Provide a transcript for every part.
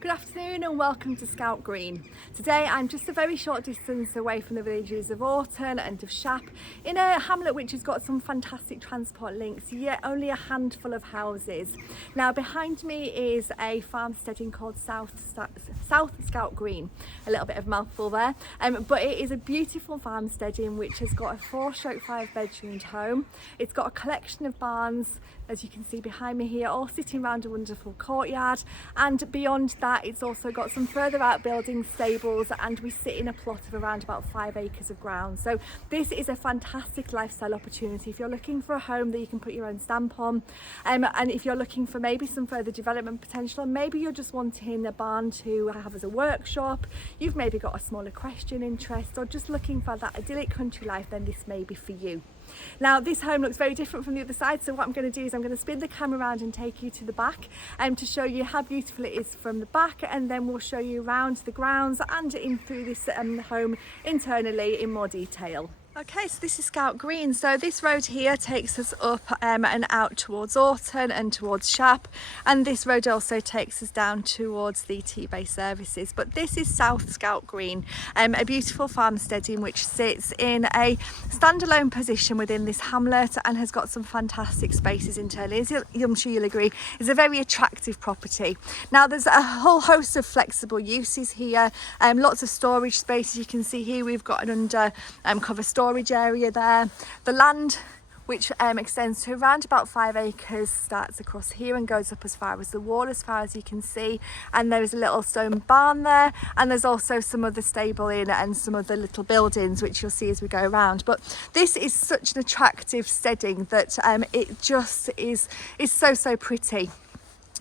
Good afternoon and welcome to Scout Green. Today I'm just a very short distance away from the villages of Orton and of Shap in a hamlet which has got some fantastic transport links, yet only a handful of houses. Now behind me is a farmsteading called South Scout Green. A little bit of a mouthful there, but it is a beautiful farmsteading which has got a 4/5 bedroomed home. It's got a collection of barns, as you can see behind me here, all sitting around a wonderful courtyard, and beyond that it's also got some further outbuildings, stables, and we sit in a plot of around about 5 acres of ground. So this is a fantastic lifestyle opportunity if you're looking for a home that you can put your own stamp on, and if you're looking for maybe some further development potential, or maybe you're just wanting a barn to have as a workshop, you've maybe got a small equestrian interest, or just looking for that idyllic country life, then this may be for you. Now this home looks very different from the other side, so what I'm going to do is I'm going to spin the camera around and take you to the back to show you how beautiful it is from the back, and then we'll show you around the grounds and in through this home internally in more detail. Okay, so this is Scout Green. So this road here takes us up and out towards Orton and towards Shap, and this road also takes us down towards the T-Bay services. But this is South Scout Green, a beautiful farmsteading which sits in a standalone position within this hamlet and has got some fantastic spaces internally. As I'm sure you'll agree, it's a very attractive property. Now there's a whole host of flexible uses here, lots of storage space. As you can see here, we've got an cover storage area there. The land, which extends to around about 5 acres, starts across here and goes up as far as the wall, as far as you can see, and there's a little stone barn there, and there's also some other stable in and some other little buildings which you'll see as we go around. But this is such an attractive steading that it just is so pretty.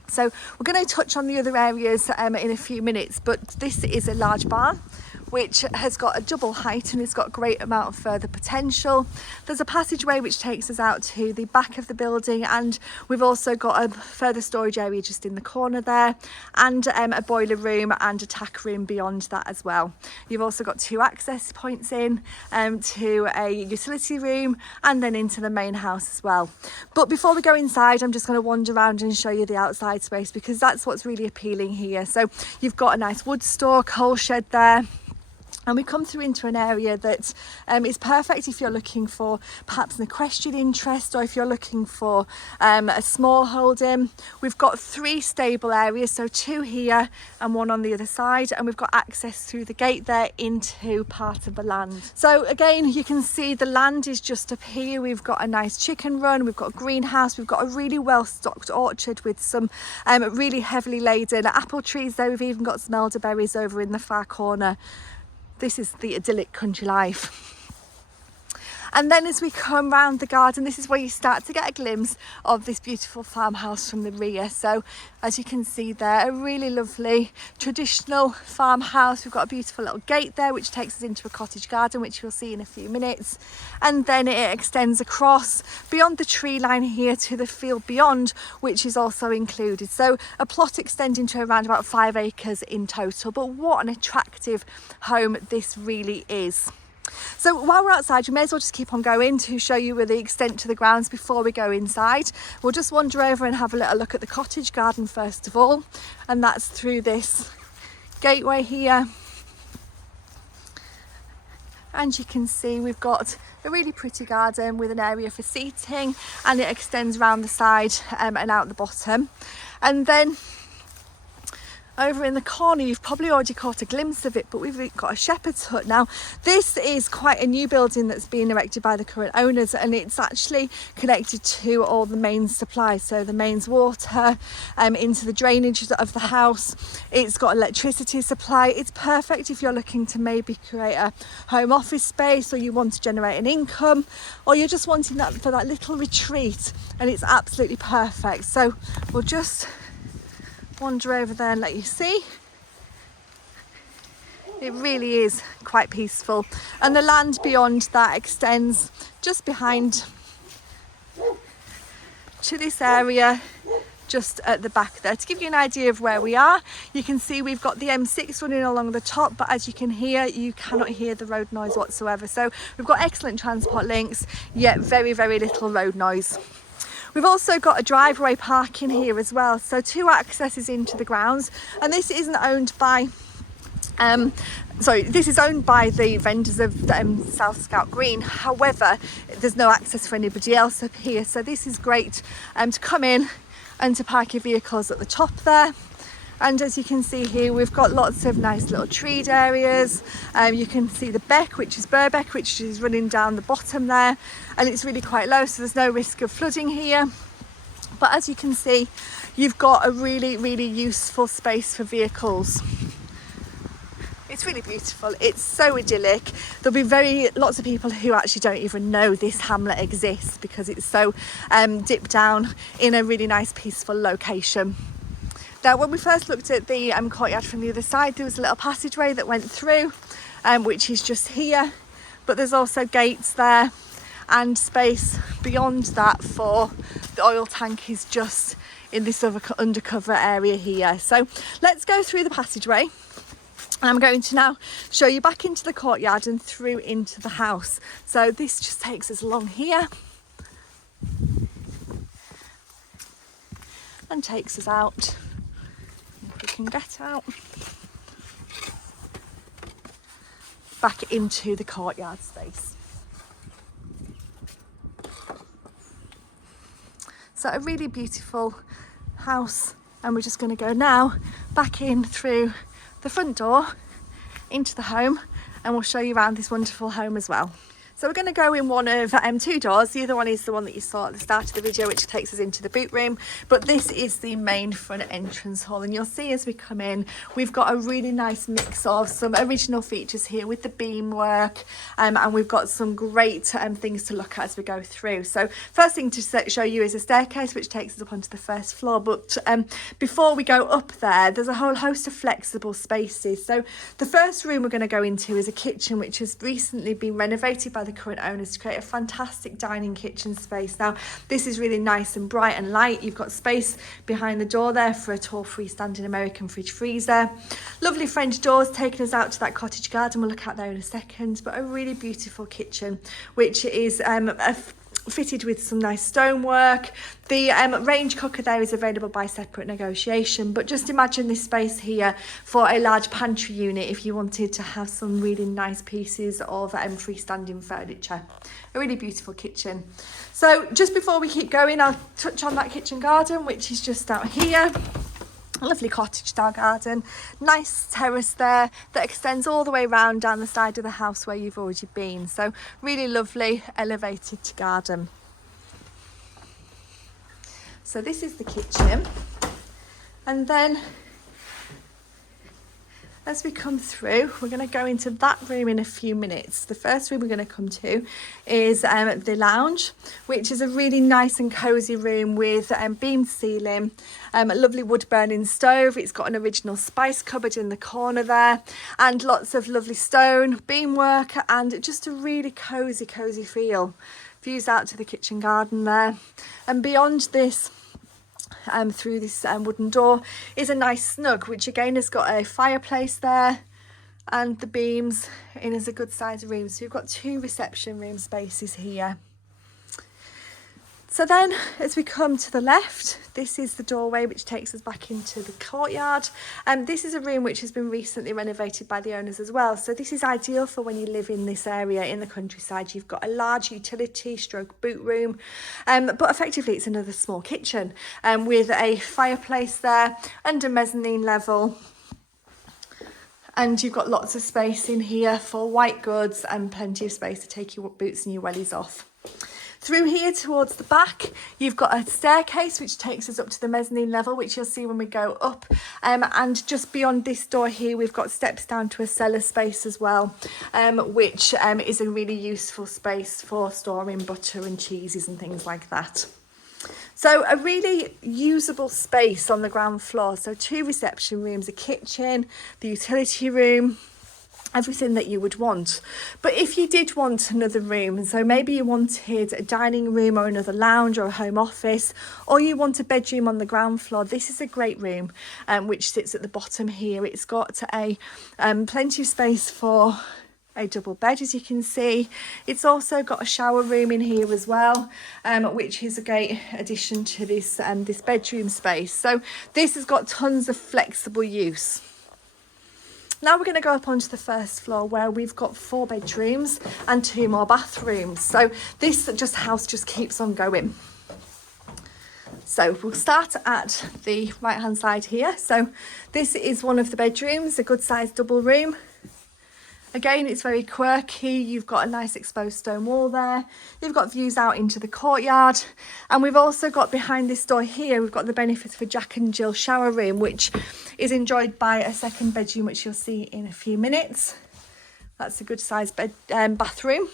So we're going to touch on the other areas in a few minutes, but this is a large barn which has got a double height and it's got a great amount of further potential. There's a passageway which takes us out to the back of the building, and we've also got a further storage area just in the corner there, and a boiler room and a tack room beyond that as well. You've also got 2 access points in to a utility room and then into the main house as well. But before we go inside, I'm just going to wander around and show you the outside space, because that's what's really appealing here. So you've got a nice wood store, coal shed there, and we come through into an area that is perfect if you're looking for perhaps an equestrian interest, or if you're looking for a small holding. We've got 3 stable areas, so 2 here and 1 on the other side, and we've got access through the gate there into part of the land. So again, you can see the land is just up here. We've got a nice chicken run, we've got a greenhouse, we've got a really well stocked orchard with some really heavily laden apple trees there. We've even got some elderberries over in the far corner. This is the idyllic country life. And then as we come round the garden, this is where you start to get a glimpse of this beautiful farmhouse from the rear. So as you can see there, a really lovely traditional farmhouse. We've got a beautiful little gate there which takes us into a cottage garden, which you'll see in a few minutes, and then it extends across beyond the tree line here to the field beyond, which is also included. So a plot extending to around about 5 acres in total. But what an attractive home this really is. So while we're outside, we may as well just keep on going to show you the extent to the grounds before we go inside. We'll just wander over and have a little look at the cottage garden first of all, and that's through this gateway here. And you can see we've got a really pretty garden with an area for seating, and it extends around the side and out the bottom. And then over in the corner, you've probably already caught a glimpse of it, but we've got a shepherd's hut. Now this is quite a new building that's been erected by the current owners, and it's actually connected to all the mains supply, so the mains water into the drainage of the house. It's got electricity supply. It's perfect if you're looking to maybe create a home office space, or you want to generate an income, or you're just wanting that for that little retreat, and it's absolutely perfect. So we'll just wander over there and let you see. It really is quite peaceful, and the land beyond that extends just behind to this area just at the back there. To give you an idea of where we are, you can see we've got the M6 running along the top, but as you can hear, you cannot hear the road noise whatsoever. So we've got excellent transport links, yet very little road noise. We've also got a driveway parking here as well, so 2 accesses into the grounds, and this isn't owned by this is owned by the vendors of South Scout Green. However, there's no access for anybody else up here, so this is great to come in and to park your vehicles at the top there. And as you can see here, we've got lots of nice little treed areas. You can see the beck, which is Burbeck, which is running down the bottom there, and it's really quite low, so there's no risk of flooding here. But as you can see, you've got a really, really useful space for vehicles. It's really beautiful. It's so idyllic. There'll be lots of people who actually don't even know this hamlet exists because it's so dipped down in a really nice peaceful location. Now, when we first looked at the courtyard from the other side, there was a little passageway that went through, which is just here, but there's also gates there and space beyond that for the oil tank is just in this other undercover area here. So let's go through the passageway. I'm going to now show you back into the courtyard and through into the house. So this just takes us along here and takes us out. If we can get out back into the courtyard space. So a really beautiful house, and we're just going to go now back in through the front door into the home, and we'll show you around this wonderful home as well. So we're going to go in one of 2 doors. The other one is the one that you saw at the start of the video, which takes us into the boot room. But this is the main front entrance hall, and you'll see as we come in, we've got a really nice mix of some original features here with the beam work, and we've got some great things to look at as we go through. So first thing to show you is a staircase which takes us up onto the first floor. But before we go up there, there's a whole host of flexible spaces. So the first room we're going to go into is a kitchen which has recently been renovated by the current owners to create a fantastic dining kitchen space. Now this is really nice and bright and light. You've got space behind the door there for a tall freestanding American fridge freezer. Lovely French doors taking us out to that cottage garden we'll look at there in a second, but a really beautiful kitchen which is fitted with some nice stonework. The range cooker there is available by separate negotiation, but just imagine this space here for a large pantry unit if you wanted to have some really nice pieces of freestanding furniture. A really beautiful kitchen. So just before we keep going, I'll touch on that kitchen garden, which is just out here. A lovely cottage style garden, nice terrace there that extends all the way around down the side of the house where you've already been. So really lovely elevated garden. So this is the kitchen, and then as we come through, we're going to go into that room in a few minutes. The first room we're going to come to is the lounge, which is a really nice and cosy room with beamed ceiling, a lovely wood burning stove. It's got an original spice cupboard in the corner there, and lots of lovely stone beamwork, and just a really cosy feel. Views out to the kitchen garden there, and beyond this, through this wooden door is a nice snug, which again has got a fireplace there and the beams in as a good size room. So you've got 2 reception room spaces here. So then as we come to the left, this is the doorway which takes us back into the courtyard, and this is a room which has been recently renovated by the owners as well. So this is ideal for when you live in this area in the countryside. You've got a large utility stroke boot room, but effectively it's another small kitchen with a fireplace there and a mezzanine level. And you've got lots of space in here for white goods and plenty of space to take your boots and your wellies off. Through here towards the back, you've got a staircase which takes us up to the mezzanine level, which you'll see when we go up. And just beyond this door here, we've got steps down to a cellar space as well, which is a really useful space for storing butter and cheeses and things like that. So a really usable space on the ground floor. So 2 reception rooms, a kitchen, the utility room, everything that you would want. But if you did want another room, so maybe you wanted a dining room or another lounge or a home office, or you want a bedroom on the ground floor, this is a great room which sits at the bottom here. It's got a plenty of space for a double bed, as you can see. It's also got a shower room in here as well, which is a great addition to this this bedroom space. So this has got tons of flexible use. Now we're going to go up onto the first floor, where we've got 4 bedrooms and 2 more bathrooms. So this house just keeps on going. So we'll start at the right hand side here. So this is one of the bedrooms, a good sized double room. Again, it's very quirky. You've got a nice exposed stone wall there. You've got views out into the courtyard. And we've also got behind this door here, we've got the benefit of a Jack and Jill shower room, which is enjoyed by a second bedroom, which you'll see in a few minutes. That's a good sized bathroom.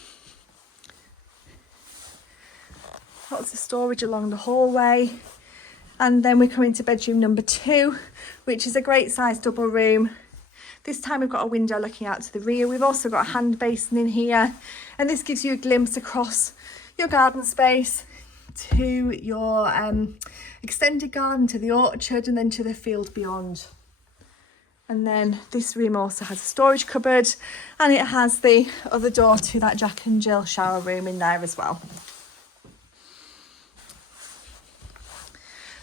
Lots of storage along the hallway. And then we come into bedroom number 2, which is a great sized double room. This time we've got a window looking out to the rear. We've also got a hand basin in here, and this gives you a glimpse across your garden space to your extended garden, to the orchard, and then to the field beyond. And then this room also has a storage cupboard, and it has the other door to that Jack and Jill shower room in there as well.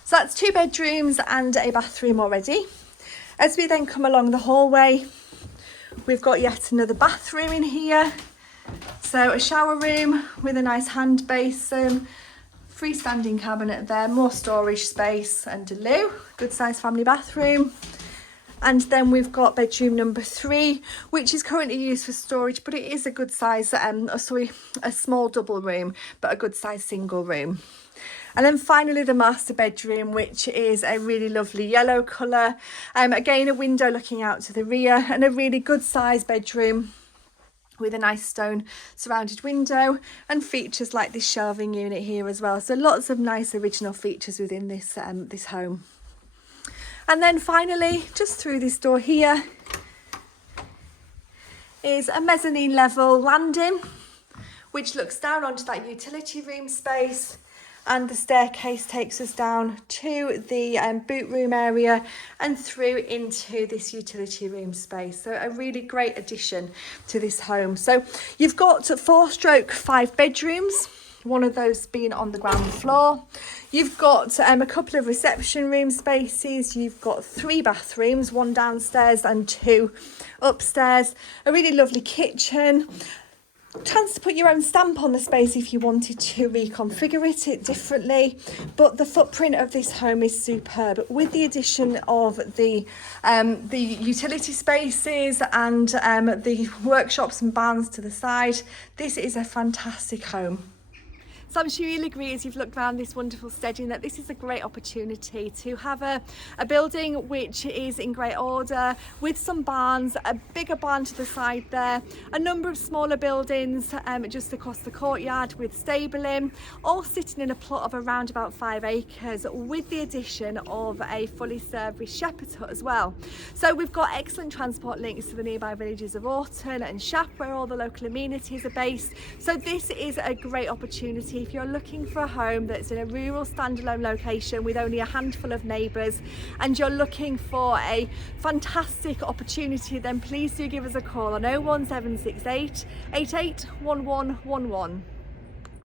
So that's 2 bedrooms and a bathroom already. As we then come along the hallway, we've got yet another bathroom in here. So a shower room with a nice hand basin, freestanding cabinet there, more storage space and a loo, good sized family bathroom. And then we've got bedroom number 3, which is currently used for storage, but it is a good size, a small double room, but a good size single room. And then finally the master bedroom, which is a really lovely yellow colour. Again, a window looking out to the rear, and a really good sized bedroom with a nice stone surrounded window and features like this shelving unit here as well. So lots of nice original features within this this home. And then finally, just through this door here, is a mezzanine level landing, which looks down onto that utility room space. And the staircase takes us down to the boot room area and through into this utility room space. So a really great addition to this home. So you've got 4/5 bedrooms, one of those being on the ground floor. You've got a couple of reception room spaces. You've got 3 bathrooms, 1 downstairs and 2 upstairs. A really lovely kitchen. Chance to put your own stamp on the space if you wanted to reconfigure it differently, but the footprint of this home is superb. With the addition of the utility spaces and the workshops and barns to the side, this is a fantastic home. So I'm sure you'll agree, as you've looked around this wonderful staging, that this is a great opportunity to have a building which is in great order, with some barns, a bigger barn to the side there, a number of smaller buildings just across the courtyard with stabling, all sitting in a plot of around about 5 acres, with the addition of a fully serviced shepherd's hut as well. So we've got excellent transport links to the nearby villages of Orton and Shap, where all the local amenities are based. So this is a great opportunity if you're looking for a home that's in a rural standalone location with only a handful of neighbours, and you're looking for a fantastic opportunity, then please do give us a call on 01768 881111.